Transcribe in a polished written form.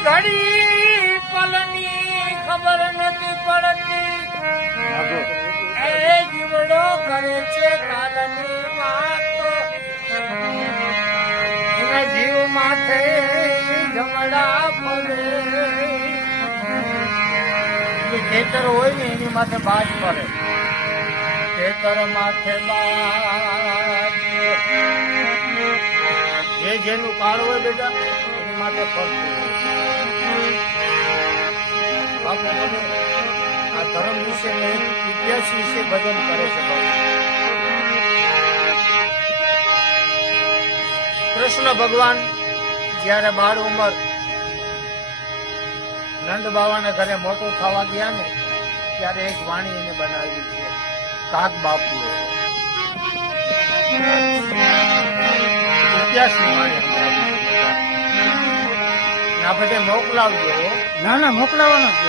ઘડી પલની ખબર નથી પડતી એ જીવડો કરે છે કાલની વાતો એના જીવ માથે જમડા પડે ખેતર હોય ને એની માથે બાજ પડે ખેતર માથે બાજ જેનું કાળ હોય બેટા એની માથે પડતું બાપુ મને આ ધર્મ વિશે ઇતિહાસ વિશે ભજન કરે છે કૃષ્ણ ભગવાન જયારે બાળ ઉંમર નંદ બાવાના ઘરે મોટું થવા ગયા ને ત્યારે એક વાણી એને બનાવી છે કાક બાપુ ઇતિહાસની વાણી ના બધે મોકલાવજો ના મોકલાવાનો જ